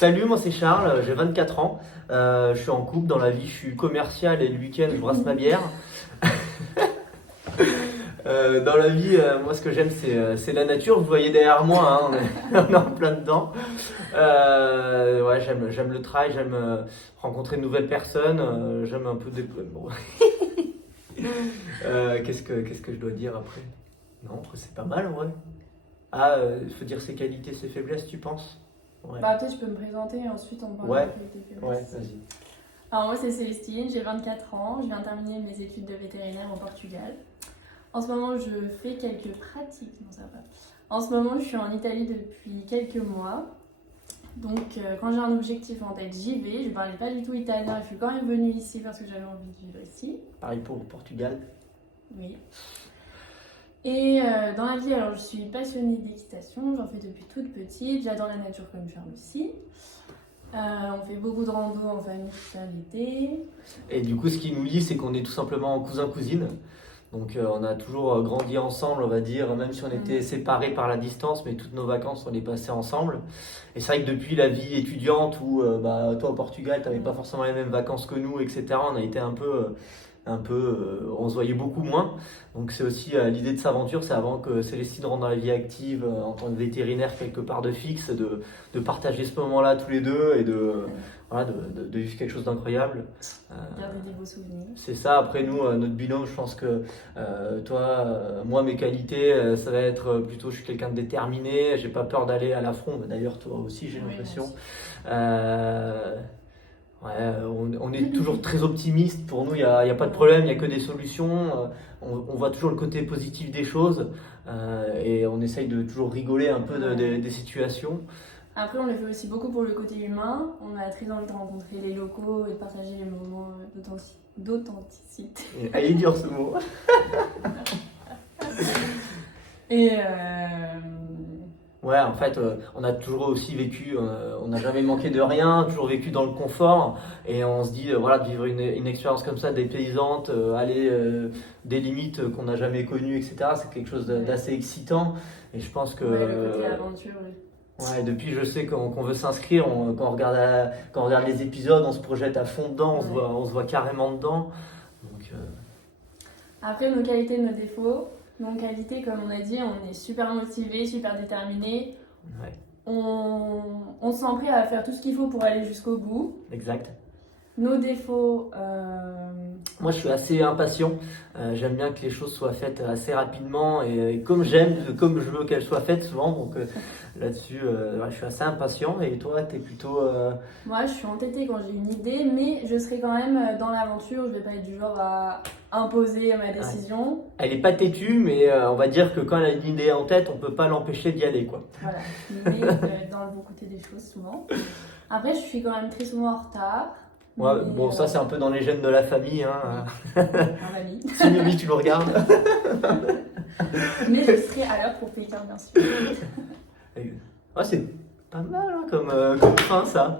Salut, moi c'est Charles, j'ai 24 ans, je suis en couple dans la vie, je suis commercial et le week-end je brasse ma bière. Dans la vie, moi ce que j'aime c'est la nature, vous voyez derrière moi, hein, on est en plein dedans. Ouais, j'aime le travail, j'aime rencontrer de nouvelles personnes, j'aime un peu des... Bon. Qu'est-ce que je dois dire après? Non, après c'est pas mal en vrai. Ah, il faut dire ses qualités, ses faiblesses, tu penses? Ouais. Bah, peut-être je peux me présenter et ensuite on parle Ouais, de tes ouais, faiblesses. vas-y. Alors, moi, c'est Célestine, j'ai 24 ans, je viens de terminer mes études de vétérinaire au Portugal. En ce moment, je fais quelques pratiques. Non, ça va pas. En ce moment, je suis en Italie depuis quelques mois. Donc, quand j'ai un objectif en tête, j'y vais. Je ne parlais pas du tout italien, je suis quand même venue ici parce que j'avais envie de vivre ici. Pareil pour le Portugal. Oui. Et dans la vie, alors je suis passionnée d'équitation, j'en fais depuis toute petite, j'adore la nature comme Charles aussi. On fait beaucoup de rando en famille tout ça l'été. Et du coup, ce qui nous lie, c'est qu'on est tout simplement cousins-cousines. Donc, on a toujours grandi ensemble, on va dire, même si on était séparés par la distance, mais toutes nos vacances, on les passait ensemble. Et c'est vrai que depuis la vie étudiante, où bah, toi au Portugal, tu n'avais pas forcément les mêmes vacances que nous, etc., on a été on se voyait beaucoup moins. Donc c'est aussi l'idée de cette aventure, c'est avant que Célestine rentre dans la vie active en tant que vétérinaire quelque part de fixe, de partager ce moment-là tous les deux et voilà, de vivre quelque chose d'incroyable. Garder des beaux souvenirs. C'est ça, après nous, notre binôme, je pense que toi, moi, mes qualités, ça va être plutôt, je suis quelqu'un de déterminé, j'ai pas peur d'aller à l'affront, d'ailleurs toi aussi j'ai Oui, l'impression. moi aussi. Ouais, on est toujours très optimiste. Pour nous, il y a pas de problème, il n'y a que des solutions. On voit toujours le côté positif des choses et on essaye de toujours rigoler un peu des situations. Après, on le fait aussi beaucoup pour le côté humain. On a très envie de rencontrer les locaux et de partager les moments d'authenticité. Et, il est dur ce mot. Et Ouais, en fait, on a toujours aussi vécu, on n'a jamais manqué de rien, toujours vécu dans le confort. Et on se dit, voilà, de vivre une expérience comme ça, dépaysante, aller des limites qu'on n'a jamais connues, etc., c'est quelque chose d'assez excitant. Et je pense que. ouais, le côté aventure, oui. Ouais, depuis, je sais qu'on veut s'inscrire, quand on regarde les épisodes, on se projette à fond dedans, on se voit carrément dedans. Donc, Après, nos qualités, nos défauts. Nos qualités, comme on a dit, on est super motivé, super déterminé. ouais, On se sent prêt à faire tout ce qu'il faut pour aller jusqu'au bout. exact. Nos défauts, Moi, je suis assez impatient. J'aime bien que les choses soient faites assez rapidement et comme je veux qu'elles soient faites souvent. Donc là-dessus, ouais, je suis assez impatient. Et toi, t'es plutôt. moi, je suis entêtée quand j'ai une idée, mais je serai quand même dans l'aventure. Je vais pas être du genre à imposer ma décision. Elle est pas têtue, mais on va dire que quand elle a une idée en tête, on peut pas l'empêcher d'y aller, quoi. Voilà, l'idée dans le bon côté des choses souvent. Après, je suis quand même très souvent en retard. Ouais, Mais, bon, ça, c'est un peu dans les gènes de la famille. Hein. Dans la vie. Si Nomi, tu le regardes. Mais je serai à l'heure pour Pékin, bien sûr. Ouais, c'est pas mal hein, comme fin, ça.